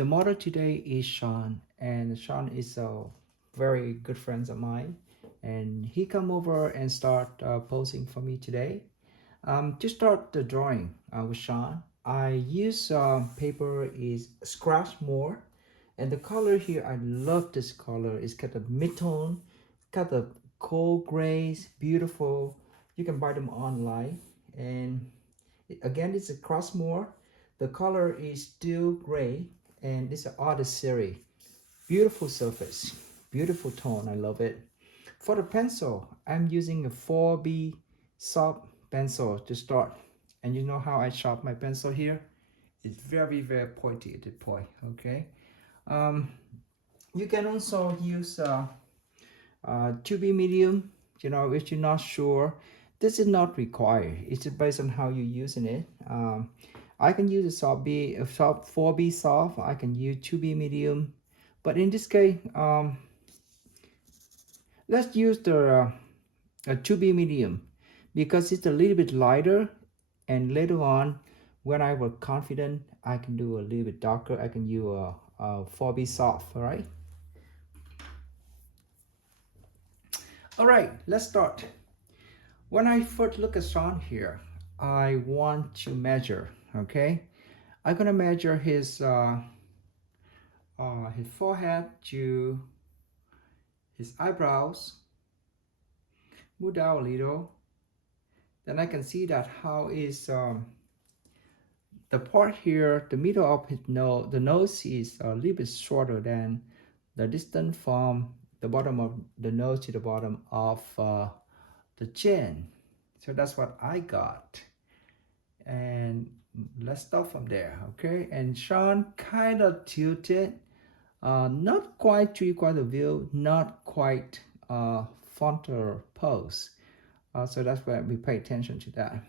The model today is Sean, and Sean is a very good friend of mine, and he come over and start posing for me today. To start the drawing with Sean, I use paper is scratch more, and the color here I love this color. It's got a mid-tone, got the cold grays, beautiful. You can buy them online, and again it's a Crossmore. The color is still gray, and it's an artist series. Beautiful surface, beautiful tone. I love it. For the pencil, I'm using a 4B soft pencil to start. And you know how I sharpen my pencil here? It's very, very pointy at the point, okay? Um, you can also use 2B medium, if you're not sure. This is not required. It's based on how you're using it. I can use a soft B, a soft 4B soft. I can use 2B medium. But in this case, let's use the 2B medium because it's a little bit lighter, and later on when I was confident I can do a little bit darker. I can use a 4B soft. All right, let's start. When I first look at Sean here, I want to measure. Okay, I'm gonna measure his forehead to his eyebrows, move down a little. Then I can see that how is the part here, the middle of his nose, the nose is a little bit shorter than the distance from the bottom of the nose to the bottom of the chin. So that's what I got. And let's start from there, okay? And Sean kind of tilted, not quite three-quarter view, not quite frontal pose. So that's why we pay attention to that.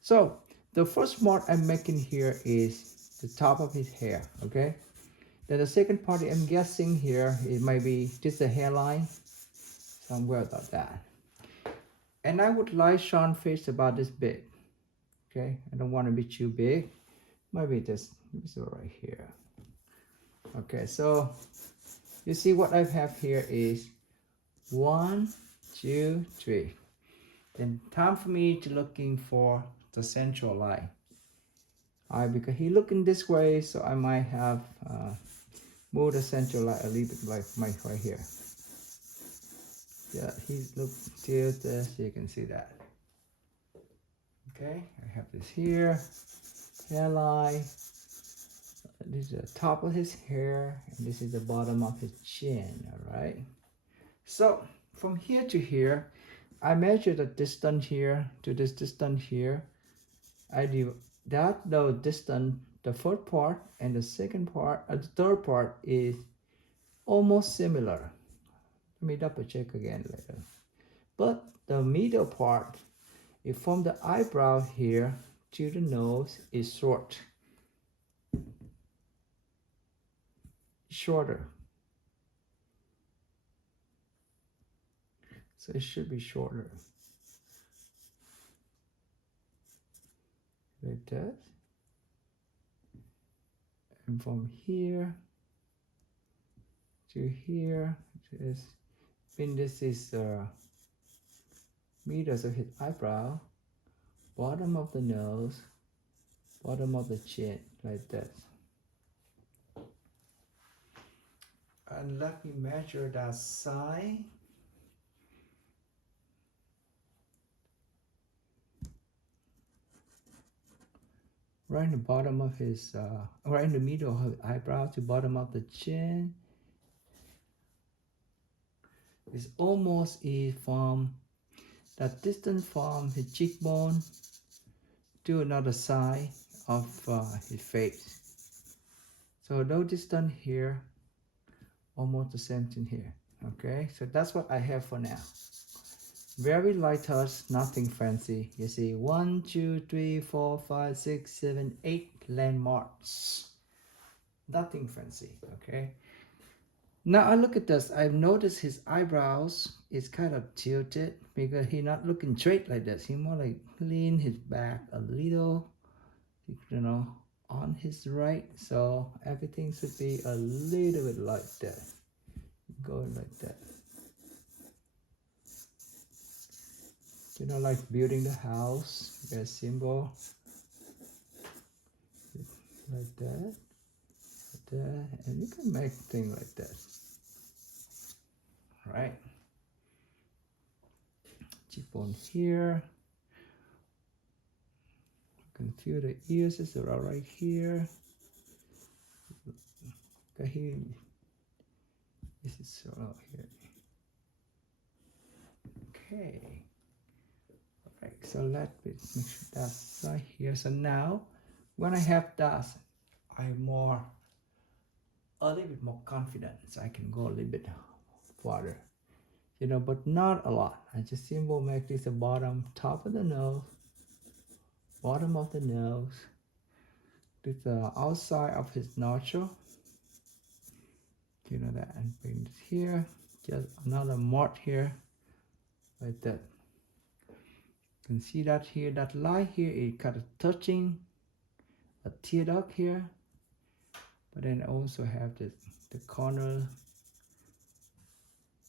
So the first mark I'm making here is the top of his hair, okay? Then the second part I'm guessing here, it might be just a hairline, somewhere about that. And I would like Sean's face about this big, okay? I don't want to be too big. Maybe just right here. Okay, so you see what I have here is 1, 2, 3. Then time for me to looking for the central line. Because he looking this way, so I might have move the central line a little bit like right here. Yeah, he's look tilted, so you can see that. Okay, I have this here, hairline. This is the top of his hair, and this is the bottom of his chin. All right. So from here to here, I measure the distance here to this distance here. I do that the distance, the first part and the second part, the third part is almost similar. Let me double check again later. But the middle part, is from the eyebrow here to the nose is shorter. So it should be shorter. Like that. And from here to here, this is meters of his eyebrow, bottom of the nose, bottom of the chin, like that. And let me measure that side. Right in the bottom of his, right in the middle of his eyebrow to bottom of the chin. It's almost from that distance from his cheekbone to another side of his face. So no distance here, almost the same thing here. Okay, so that's what I have for now. Very light touch, nothing fancy. You see 1, 2, 3, 4, 5, 6, 7, 8 landmarks. Nothing fancy, okay? Now I look at this, I've noticed his eyebrows is kind of tilted because he's not looking straight like this. He more like lean his back a little, on his right, so everything should be a little bit like that, going like that. You know, like building the house, very simple, like that, and you can make things like that. Right, chip on here. You can feel the ears is right here. Okay, here, this is around here. Okay. Right, so let me make sure that's right here. So now, when I have that, I'm a little bit more confident. So I can go a little bit farther, you know, but not a lot. I just simply make this the bottom, top of the nose, bottom of the nose. This the outside of his nostril. You know that, and bring this here. Just another mark here, like that. You can see that here, that line here is kind of touching a tear duct here, but then also have the corner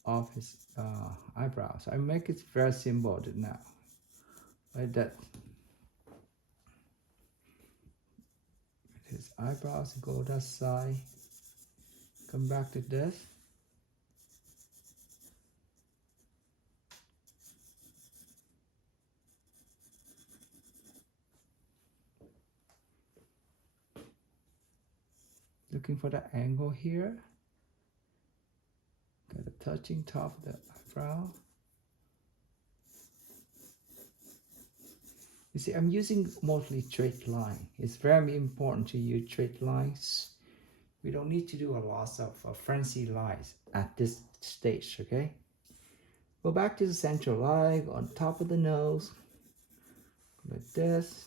of his eyebrows. So I make it very simple now, like that. His eyebrows go that side, come back to this. Looking for the angle here. Got a touching top of the eyebrow. You see, I'm using mostly straight line. It's very important to use straight lines. We don't need to do a lot of fancy lines at this stage, okay? Go back to the central line on top of the nose, like this.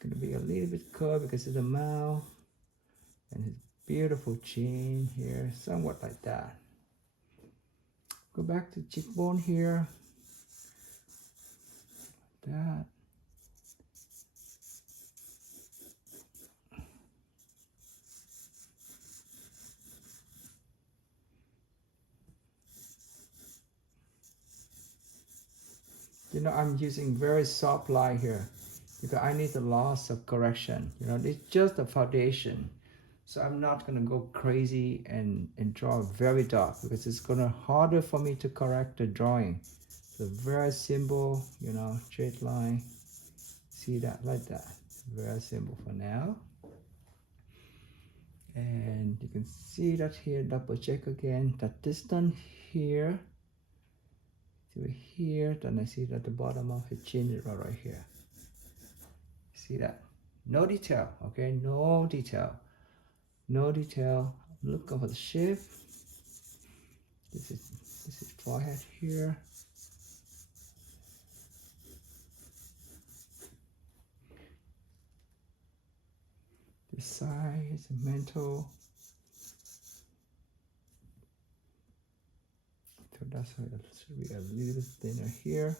Gonna be a little bit curved because of the mouth and his beautiful chin here, somewhat like that. Go back to cheekbone here, like that. You know, I'm using very soft line here because I need a loss of correction. You know, it's just a foundation. So I'm not gonna go crazy and draw very dark because it's gonna harder for me to correct the drawing. So very simple, you know, straight line. See that, like that. Very simple for now. And you can see that here, double check again, that distance here to here, then I see that the bottom of his chin is right here. See that? No detail, okay? No detail. No detail. Looking for the shape. This is forehead here. This side is a mental. So that's why it should be a little bit thinner here.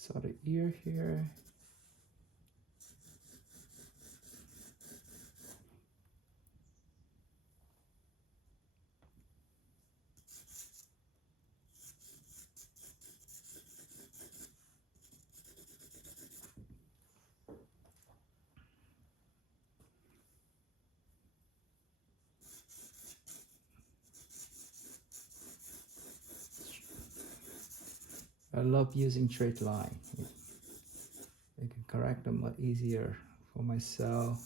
So the ear here. I love using straight line. I can correct them much easier for myself.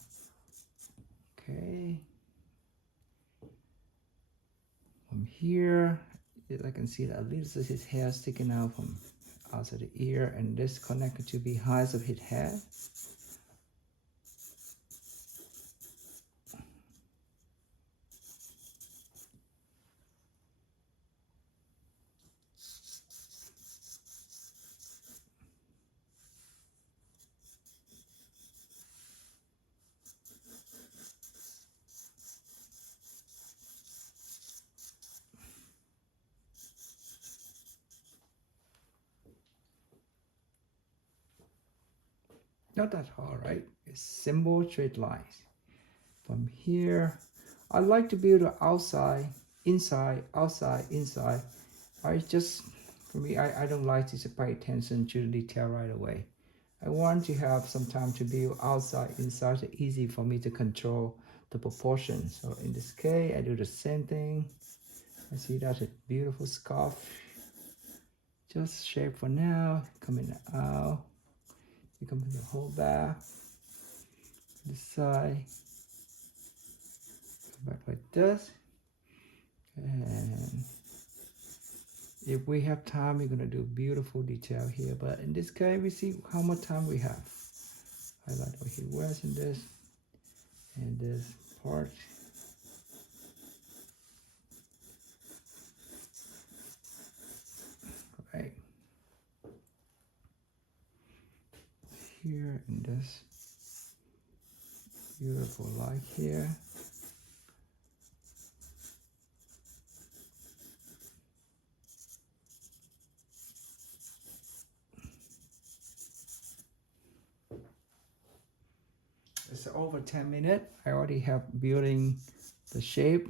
Okay. From here, I can see that at least his hair sticking out from outside the ear, and this connected to behind of his head. Not that hard, right? It's simple straight lines. From here, I like to build the outside, inside, outside, inside. I just, for me, I don't like to pay attention to the detail right away. I want to have some time to build outside, inside, so easy for me to control the proportion. So in this case, I do the same thing. I see that's a beautiful scarf. Just shape for now, coming out. You come to the whole back, this side, back like this. And if we have time, we're gonna do beautiful detail here. But in this case, we see how much time we have. I like what he wears in this and this part. Right here in this beautiful light here. It's over 10 minutes. I already have building the shape.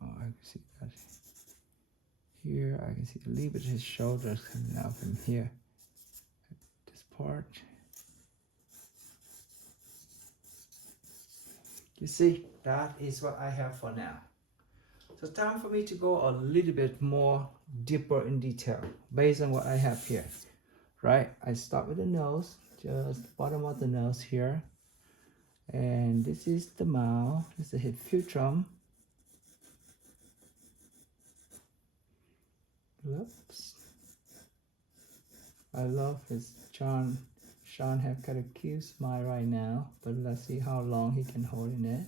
Oh, I can see that here. I can see a little bit of his shoulders coming out from here. This part. You see, that is what I have for now. So it's time for me to go a little bit more deeper in detail based on what I have here. Right, I start with the nose, just the bottom of the nose here. And this is the mouth, this is the head filtrum. Oops. I love his Sean have got a cute smile right now, but let's see how long he can hold in it.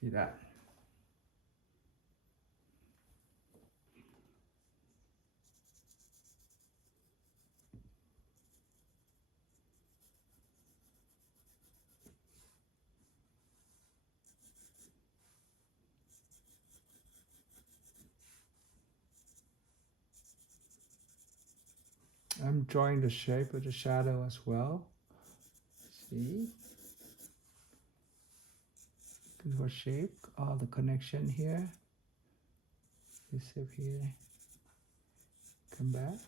See that? I'm drawing the shape of the shadow as well. See? Good for shape, all the connection here. This up here. Come back.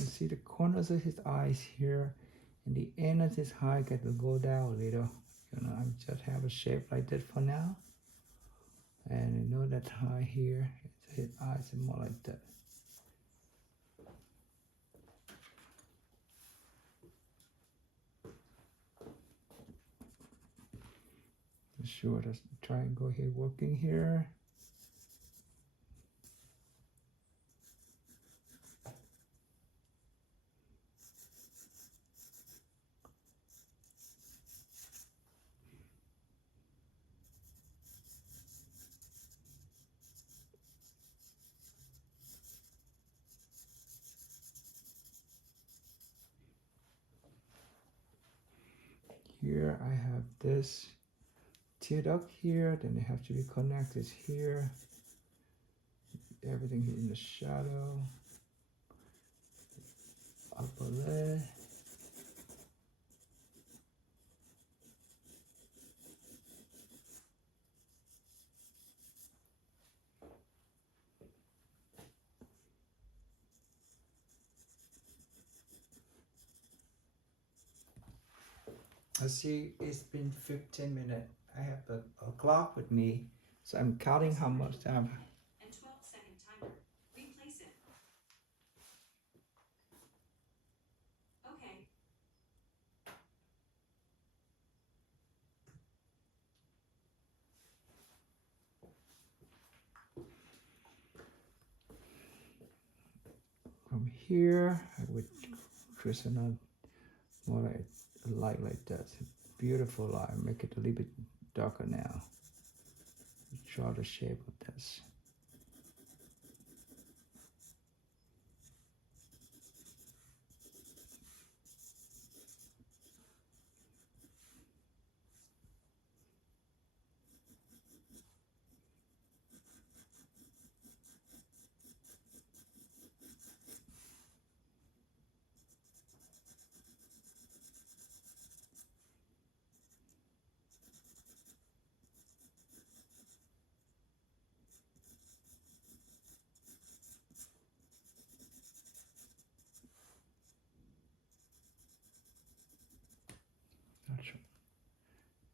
You see the corners of his eyes here, and the end of his eye got to go down a little. I just have a shape like that for now. And you know that eye here, his eyes are more like that. Sure, there's a triangle here working here. Here I have this teared up here, then they have to be connected here. Everything here in the shadow. Upper lid. I see it's been 15 minutes. I have a clock with me, so I'm counting how much time. And 12-second timer. Replace it. Okay. here. I would christen it more like a light like that. Beautiful line. Make it a little bit darker now. Draw the shape of this.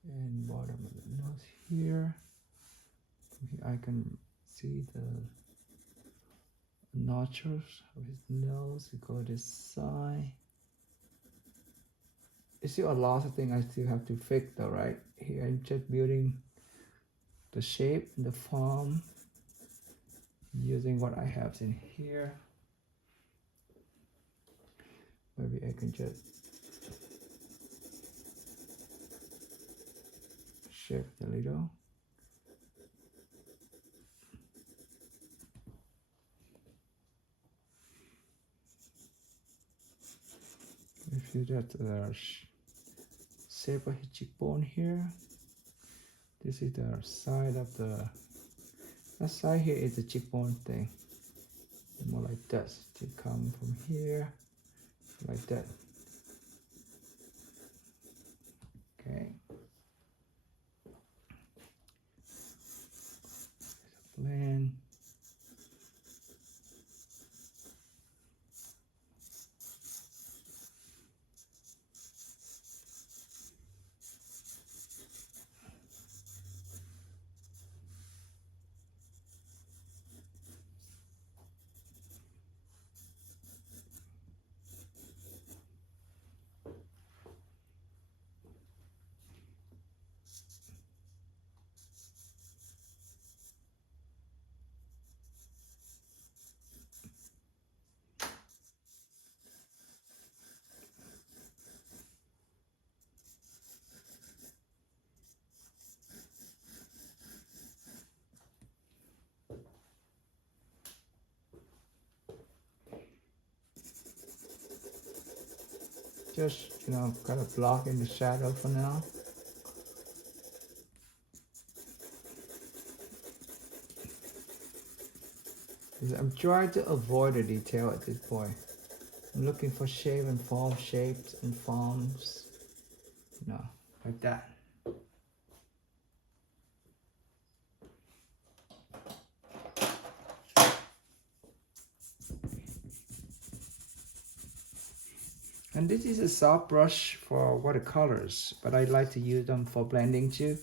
And bottom of the nose here. I can see the notches of his nose. We go this side. You see a lot of things I still have to fix though, right? Here I'm just building the shape and the form using what I have in here. Maybe I can just shift a little. If you just shape of his cheekbone here. This is the side of the side here is the cheekbone thing. More like this to come from here like that. Okay. Blend. Just, kind of block in the shadow for now. I'm trying to avoid the detail at this point. I'm looking for shape and form, shapes and forms, like that. And this is a soft brush for watercolors, but I like to use them for blending too.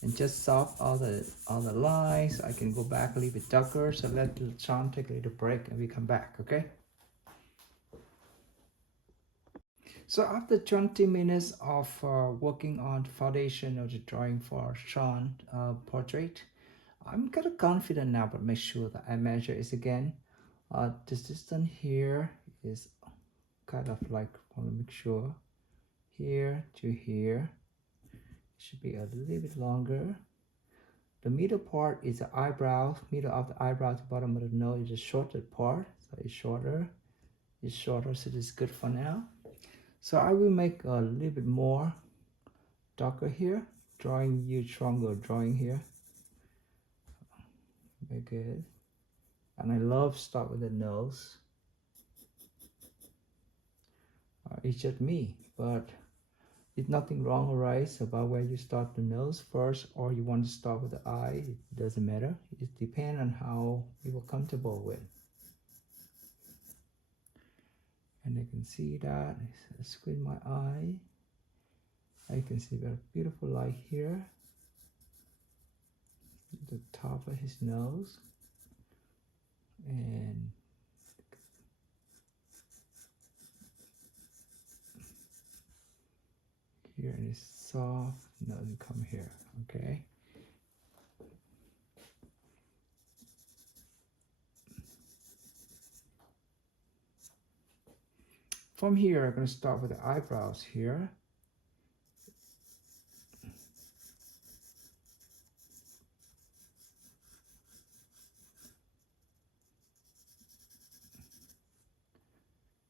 And just soft all the lines. I can go back a little bit darker, so let the charm take a little break and we come back, okay? So after 20 minutes of working on the foundation of the drawing for Sean portrait, I'm kind of confident now, but make sure that I measure it again. This distance here is kind of like, want to make sure here to here should be a little bit longer. The middle part is the eyebrow, middle of the eyebrow to bottom of the nose is the shorter part, so it's shorter, so this is good for now. So I will make a little bit more darker here, drawing you stronger, drawing here. Very good. And I love start with the nose. It's just me, but it's nothing wrong or right about where you start the nose first or you want to start with the eye. It doesn't matter. It depends on how you are comfortable with. And I can see that. I squint my eye. I can see very beautiful light here. The top of his nose. And here it is soft. Now you come here, okay? From here, I'm going to start with the eyebrows here.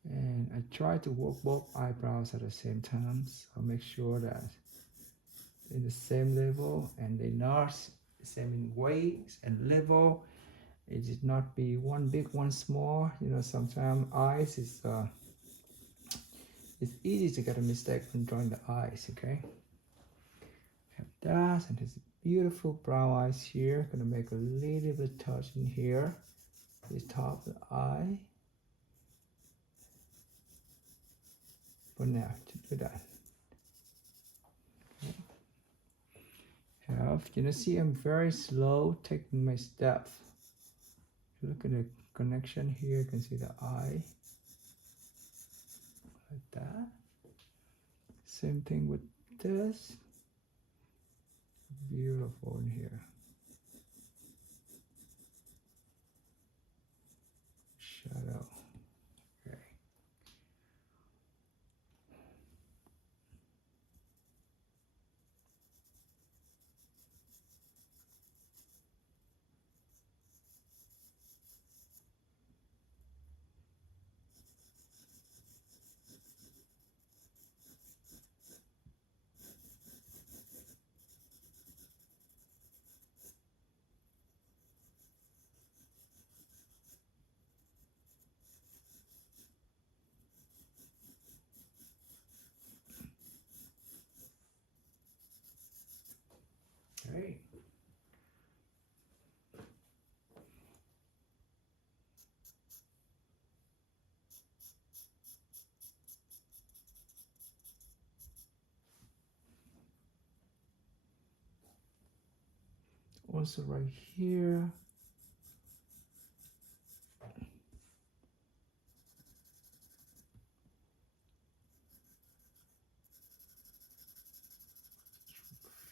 And I try to work both eyebrows at the same time. So make sure that in the same level and they not same in weight and level. It did not be one big, one small. You know, sometimes eyes is it's easy to get a mistake when drawing the eyes. Okay, have that, and there's beautiful brown eyes here. Gonna make a little bit touch in here, the top of the eye. For now, to do that. You see, I'm very slow taking my steps. Look at the connection here. You can see the eye like that. Same thing with this. Beautiful in here. Shadow. Okay. Great. Also right here.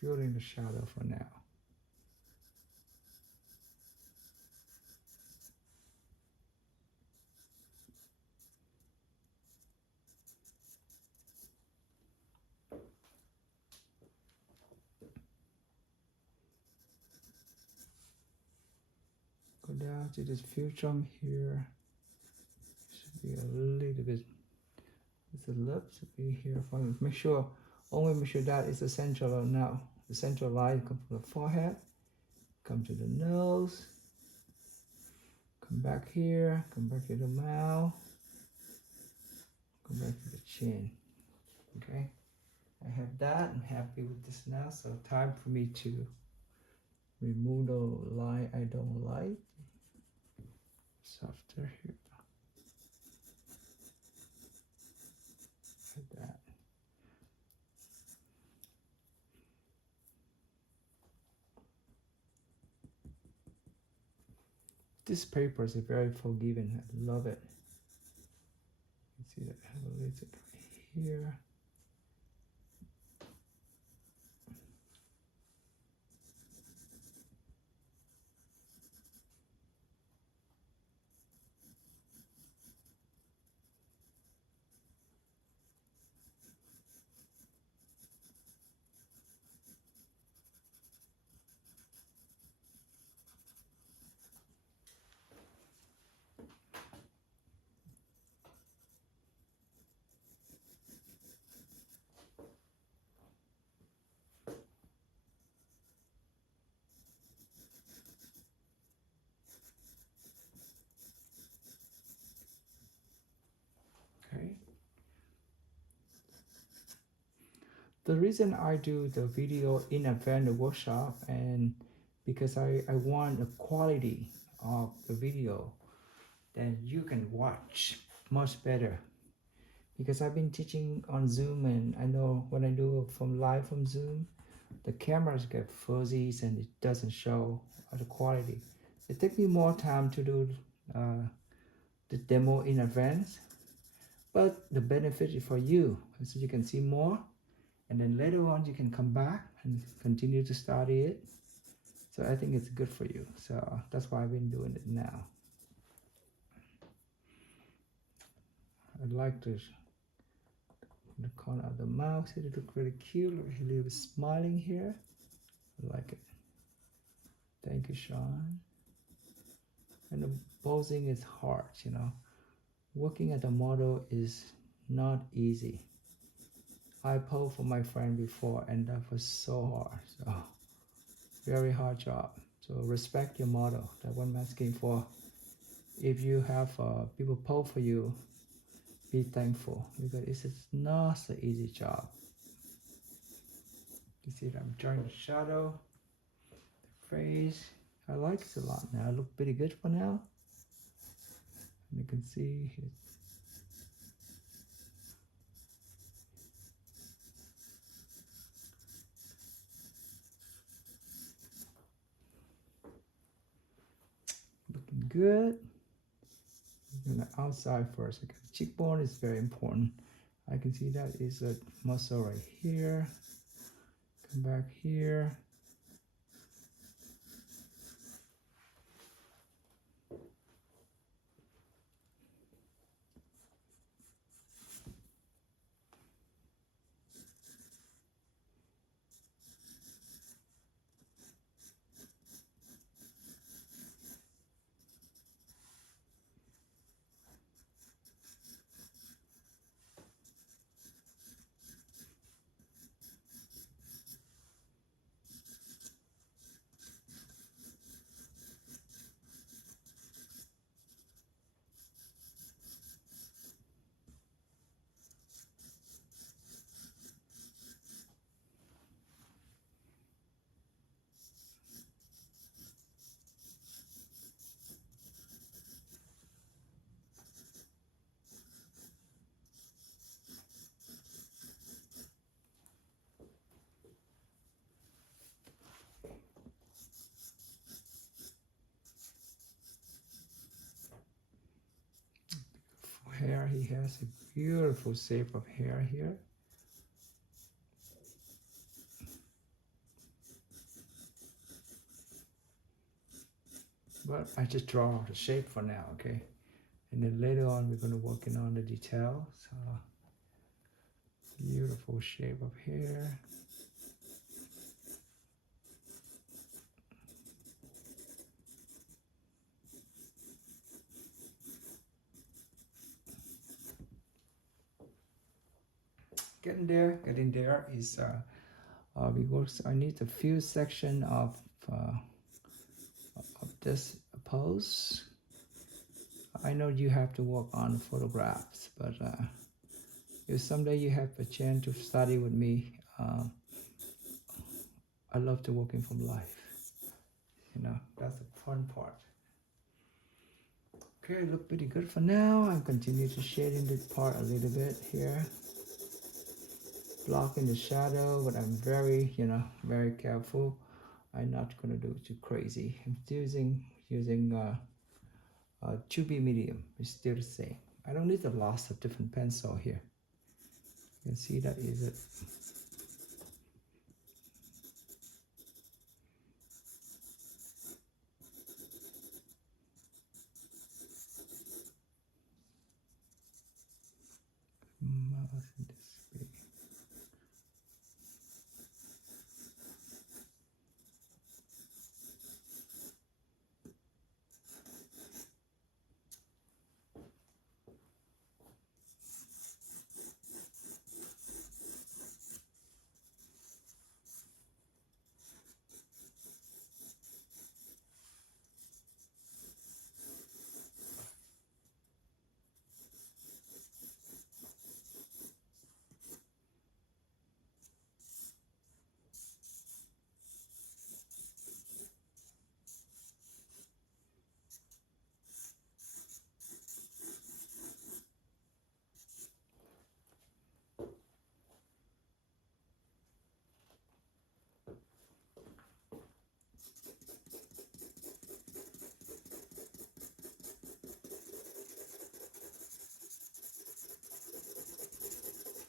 Filling the shadow for now. Go down to this filtrum here. Should be a little bit. The lips should be here. Make sure, only make sure that is the central now. The central line come from the forehead, come to the nose, come back here, come back to the mouth, come back to the chin. Okay, I have that. I'm happy with this now. So time for me to remove the line I don't like. Softer here. Like that. This paper is very forgiving. I love it. You see that I have a little bit here. Okay. The reason I do the video in advance the workshop and because I want the quality of the video that you can watch much better. Because I've been teaching on Zoom and I know when I do from live from Zoom, the cameras get fuzzy and it doesn't show the quality. It takes me more time to do the demo in advance, but the benefit is for you, so you can see more, and then later on you can come back and continue to study it. So I think it's good for you. So that's why I've been doing it now. I'd like to The corner of the mouth, it look really cute. A little bit smiling here. I like it. Thank you, Sean. And the posing is hard, you know. Working at a model is not easy. I posed for my friend before, and that was so hard. So very hard job. So respect your model. That what I'm asking for. If you have people pose for you, be thankful, because it's not an easy job. You see that I'm drawing the shadow, the face. I like it a lot now. I look pretty good for now. And you can see it's looking good. On the outside first, okay. The cheekbone is very important. I can see that is a muscle right here. Come back here. Hair, he has a beautiful shape of hair here. But I just draw the shape for now, okay? And then later on we're gonna work on the details. Beautiful shape of hair. Getting there is because I need a few section of this pose. I know you have to work on photographs, but if someday you have a chance to study with me, I love to working from life. You know, that's the fun part. Okay, look pretty good for now. I'm continue to shading this part a little bit here. Blocking the shadow, but I'm very, very careful. I'm not gonna do too crazy. I'm still using 2B medium. It's still the same. I don't need a lot of different pencil here. You can see that is it.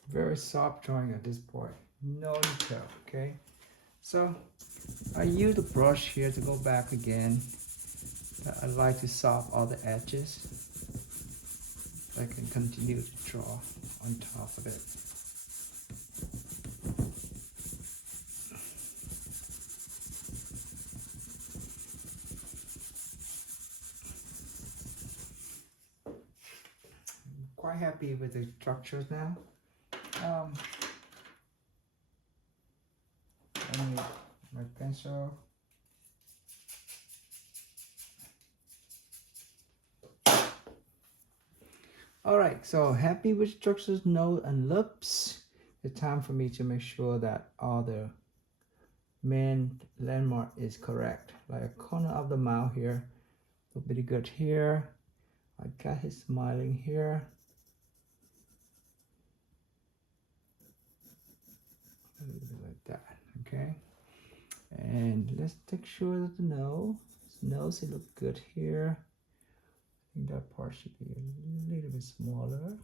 Very soft drawing at this point. No detail, okay? So I use the brush here to go back again. I like to soften all the edges. I can continue to draw on top of it. quite happy with the structures now. I need my pencil. Alright, so happy with structures, nose, and lips. It's time for me to make sure that all the main landmark is correct. Like a corner of the mouth here, look pretty good here. I got his smiling here. A little bit like that, okay? And let's take sure that his nose, it looks good here. I think that part should be a little bit smaller.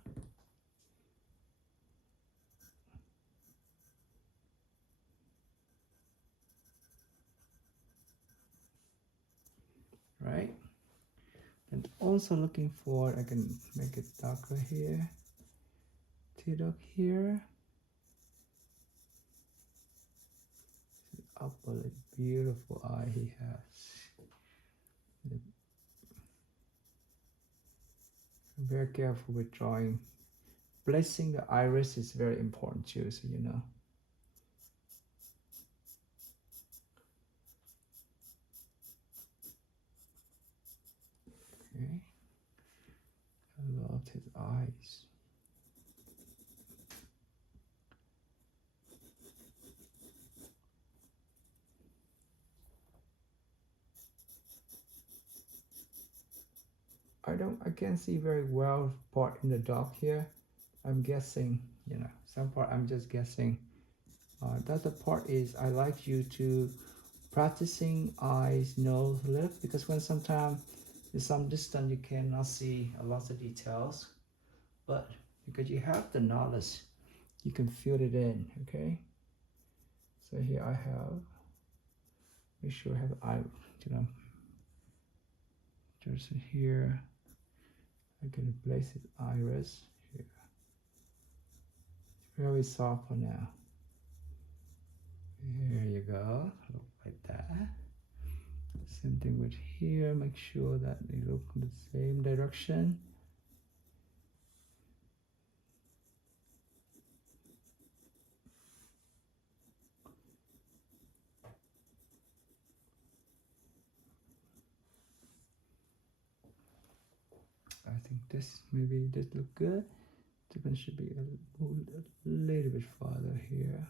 Right? And also looking for, I can make it darker here. Teeth up here. Up a little beautiful eye he has. Very careful with drawing. Placing the iris is very important too, so you know. Okay. I love his eyes. I can't see very well part in the dark here. I'm guessing, you know, some part I'm just guessing. The other part is I like you to practicing eyes, nose, lip, because when sometimes in some distance you cannot see a lot of details, but because you have the knowledge, you can fill it in, okay? So here I have, make sure I have eye, you know, just here. I can place his iris here. Very soft for now. There you go, look like that. Same thing with here, make sure that they look in the same direction. I think this, maybe this look good. This one should be a little bit farther here.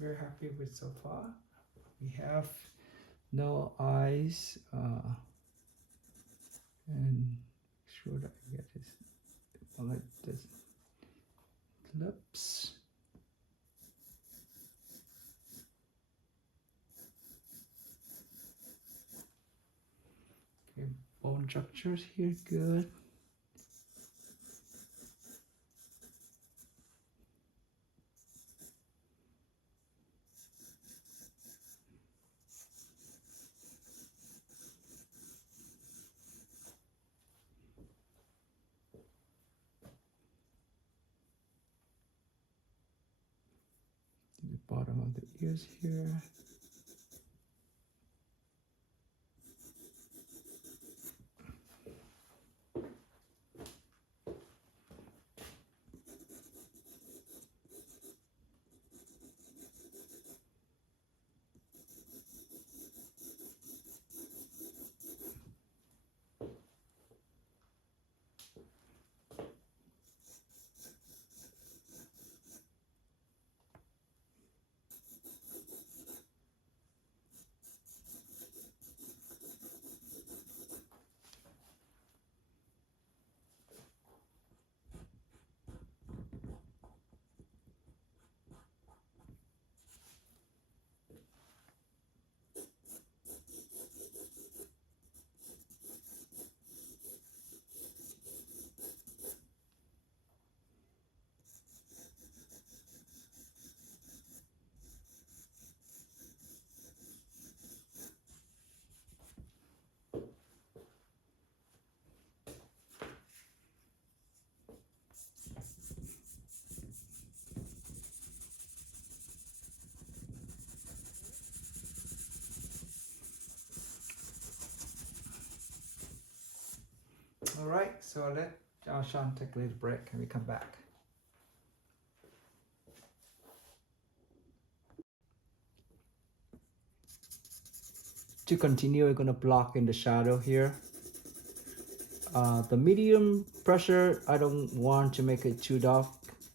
Very happy with so far. We have no eyes, and make sure that I get this like this lips. Okay, bone structures here, good. The bottom of the ears here. All right, so let Sean take a little break and we come back. To continue, we're gonna block in the shadow here. The medium pressure, I don't want to make it too dark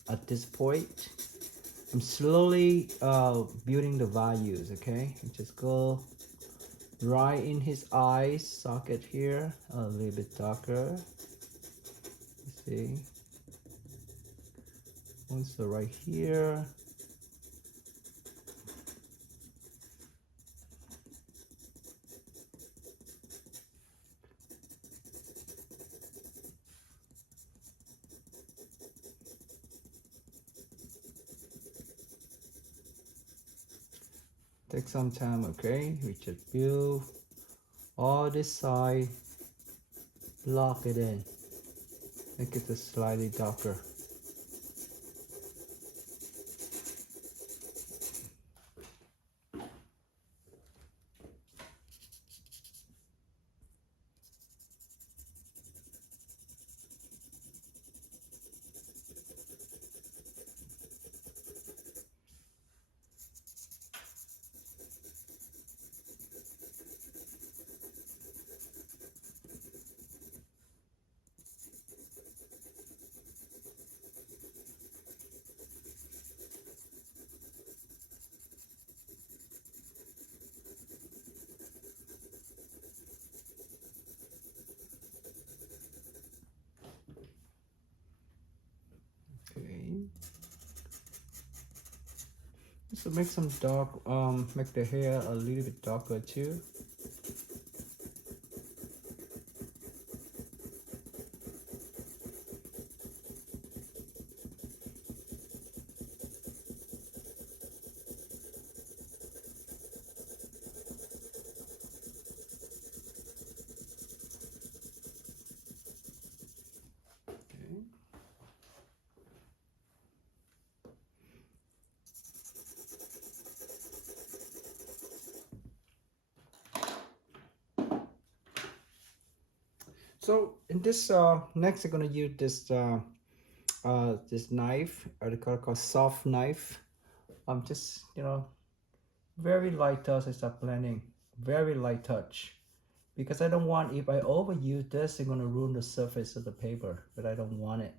at this point. I'm slowly building the values, okay? Just go right in his eyes socket here, a little bit darker. See? Also right here. Take some time, okay? We just build all this side, lock it in, make it just slightly darker. Okay. So make some dark, make the hair a little bit darker too. Okay. So in this next, I'm gonna use this knife, or they call soft knife. Just very light touch. I start blending, very light touch, because I don't want, if I overuse this, it's gonna ruin the surface of the paper. But I don't want it.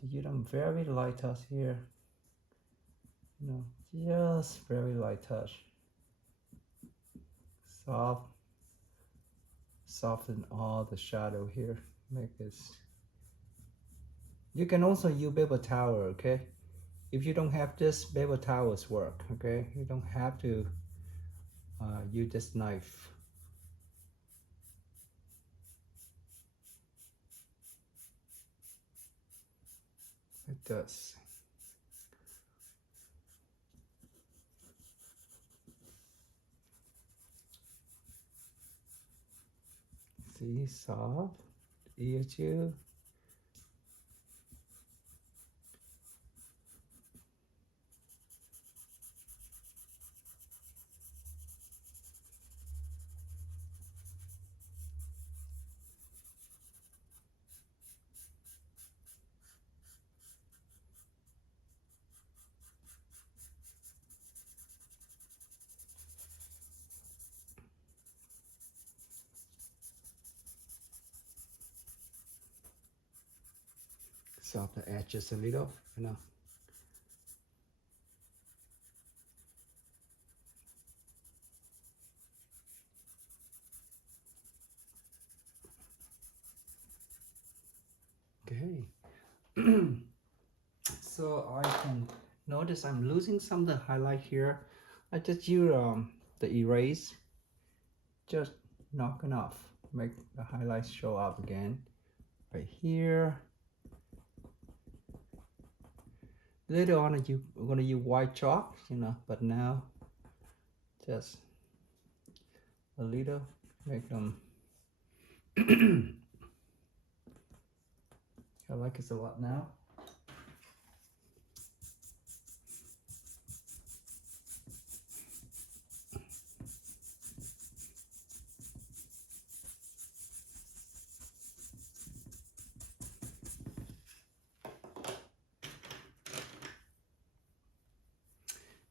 To use them very light touch here. Just very light touch. Soften all the shadow here. Make this. You can also use paper towel, okay? If you don't have this, paper towels work, okay? You don't have to use this knife. It does. See, soft, ear too. Soft the edges a little. Okay. So I can notice I'm losing some of the highlight here. I just use the erase, just knock it off, make the highlights show up again. Right here. Later on, we're gonna use white chalk, but now just a little, make them. I like it a lot now.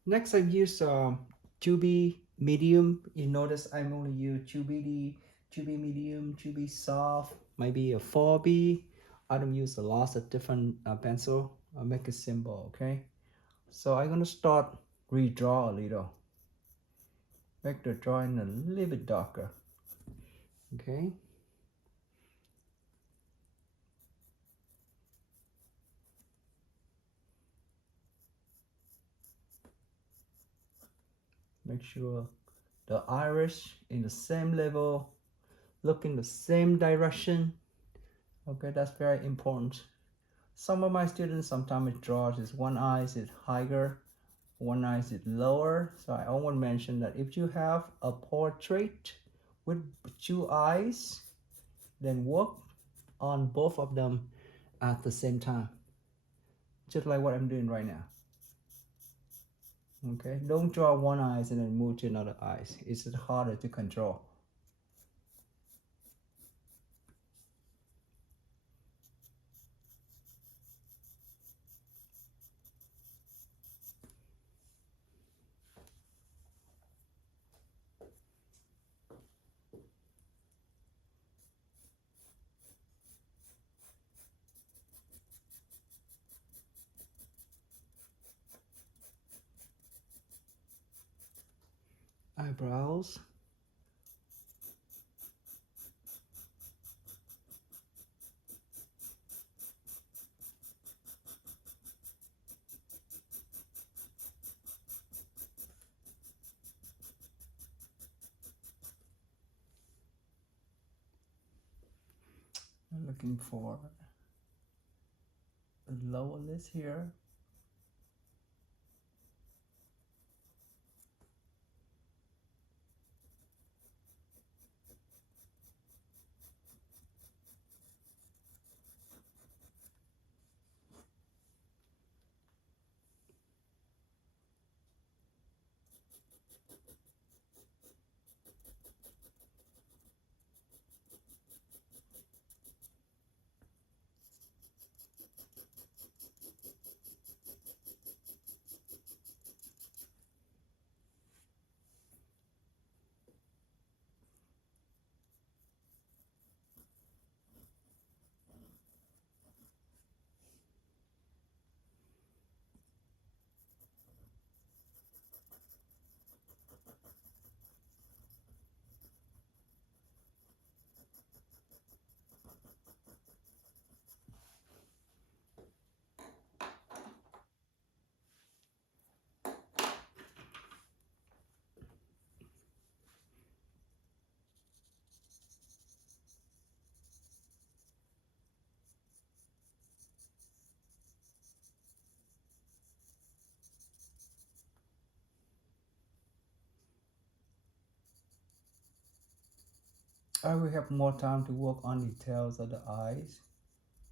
Next, I use 2B medium. You notice I'm only use 2BD, 2B medium, 2B soft, maybe a 4B. I don't use a lot of different pencil. I'll make it simple, okay? So I'm gonna start redraw a little. Make the drawing a little bit darker, okay? Make sure the iris in the same level, look in the same direction. Okay, that's very important. Some of my students sometimes draws is one eye is higher, one eye is lower. So I always mention that if you have a portrait with two eyes, then work on both of them at the same time. Just like what I'm doing right now. Okay, don't draw one eye and then move to another eye. It's harder to control. Eyebrows. I'm looking for the lower list here. I will have more time to work on details of the eyes,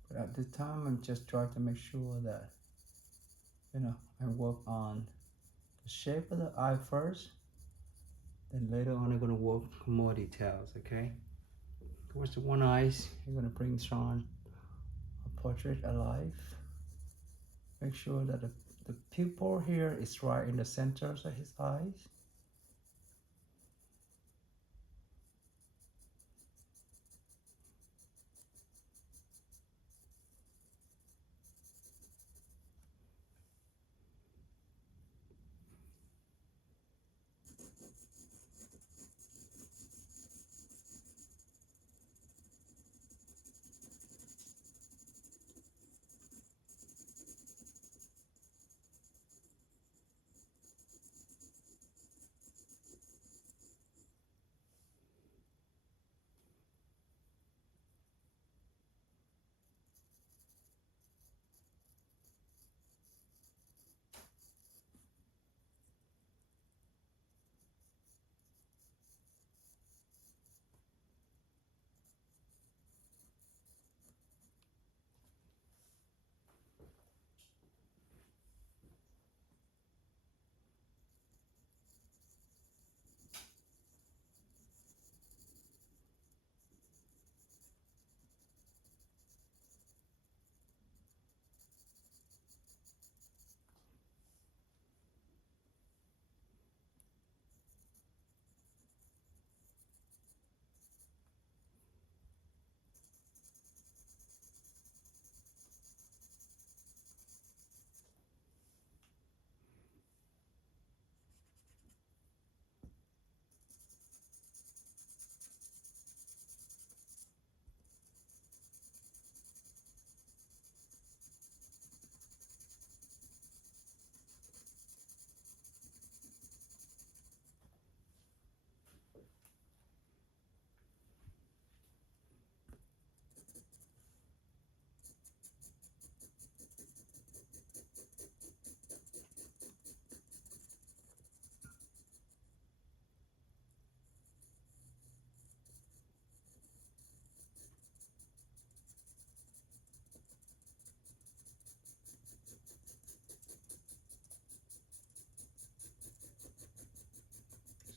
but at this time I'm just trying to make sure that I work on the shape of the eye first, then later on I'm gonna work more details. Okay, towards the one eyes, I'm gonna bring on a portrait alive. Make sure that the pupil here is right in the centers of his eyes.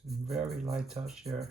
Very light touch here.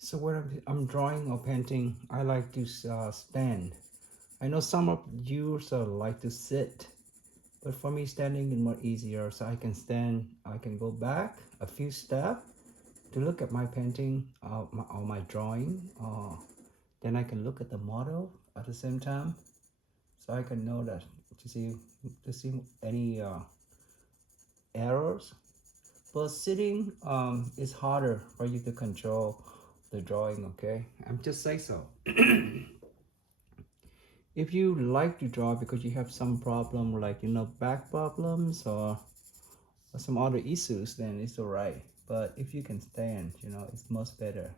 So when I'm drawing or painting, I like to stand. I know some of you like to sit, but for me standing is more easier. So I can stand, I can go back a few steps to look at my painting or my drawing. Then I can look at the model at the same time, so I can know that to see any errors. But sitting is harder for you to control the drawing. Okay, I'm just say so. If you like to draw because you have some problem like back problems or some other issues, then it's all right. But if you can stand, it's much better.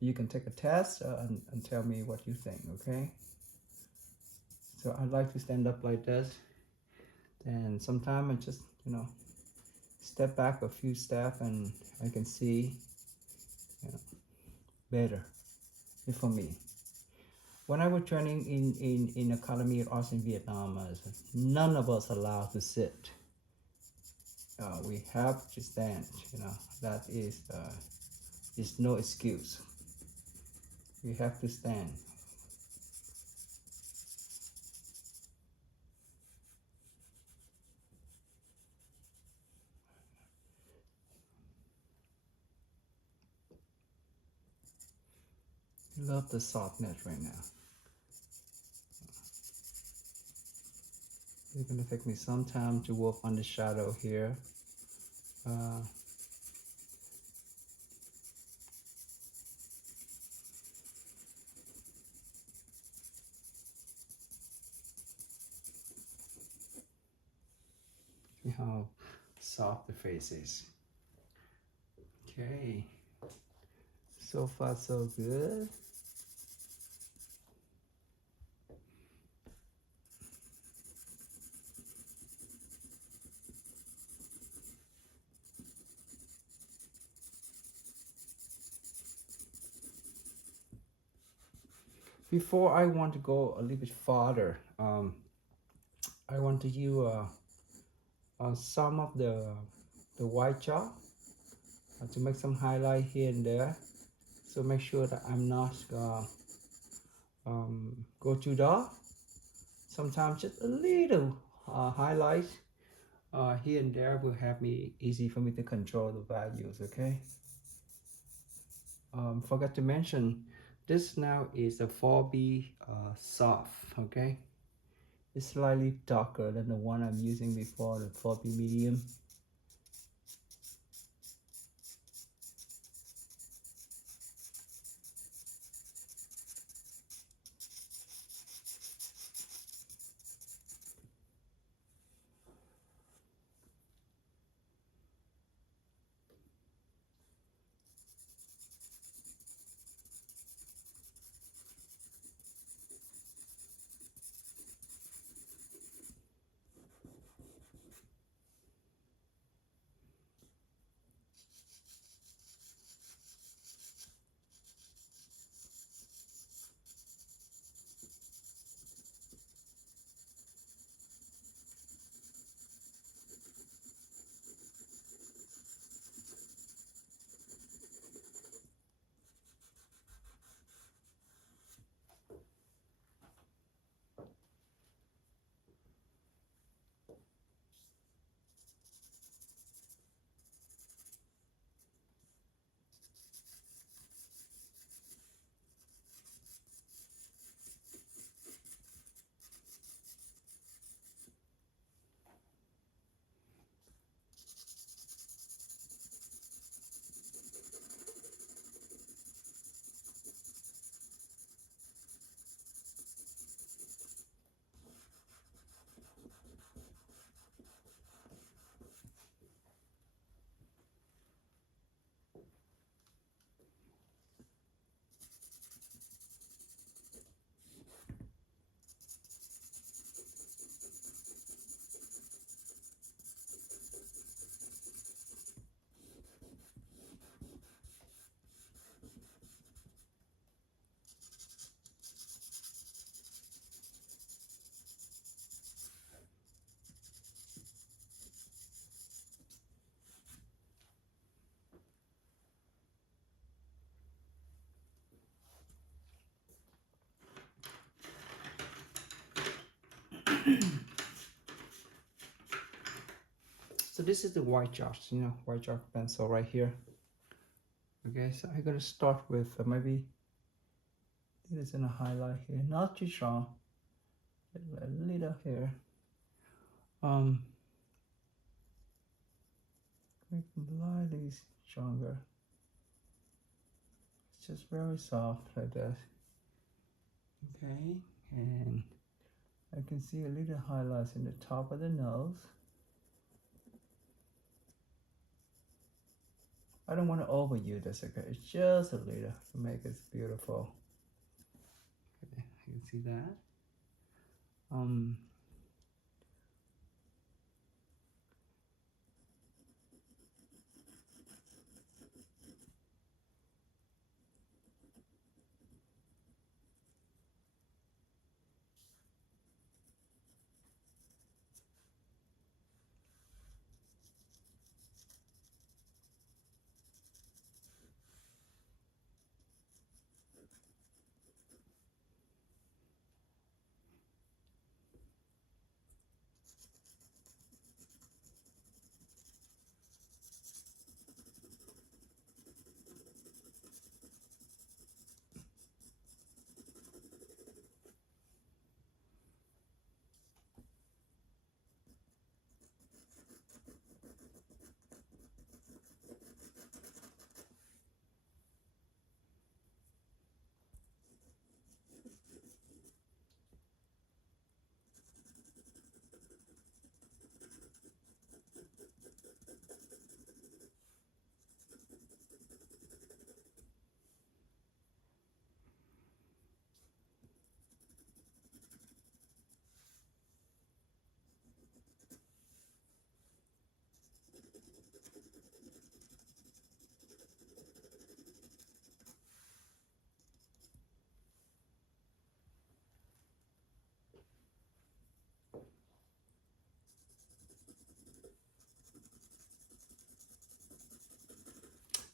You can take a test and tell me what you think. Okay, so I like to stand up like this, and sometimes I just step back a few steps and I can see better for me. When I was training in Academy of Arts in Vietnam, none of us allowed to sit. We have to stand. That is no excuse. We have to stand. Love the softness right now. It's gonna take me some time to work on the shadow here. Uh, See how soft the face is. Okay, so far so good. Before I want to go a little bit farther, I want to use some of the white chalk to make some highlight here and there. So make sure that I'm not go too dark. Sometimes just a little highlight here and there will help me easy for me to control the values. Okay. forgot to mention, this now is a 4B soft, okay? It's slightly darker than the one I'm using before, the 4B medium. So this is the white chalk, white chalk pencil right here. Okay, so I'm gonna start with maybe it is in a highlight here, not too strong, a little here. Make it slightly stronger. It's just very soft like that. Okay, and I can see a little highlights in the top of the nose. I don't want to overuse this, okay? It's just a little to make it beautiful. Okay, you can see that.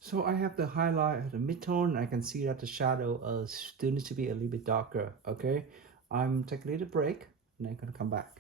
So I have the highlight at the midtone. I can see that the shadow still needs to be a little bit darker. Okay, I'm taking a little break and I'm gonna come back.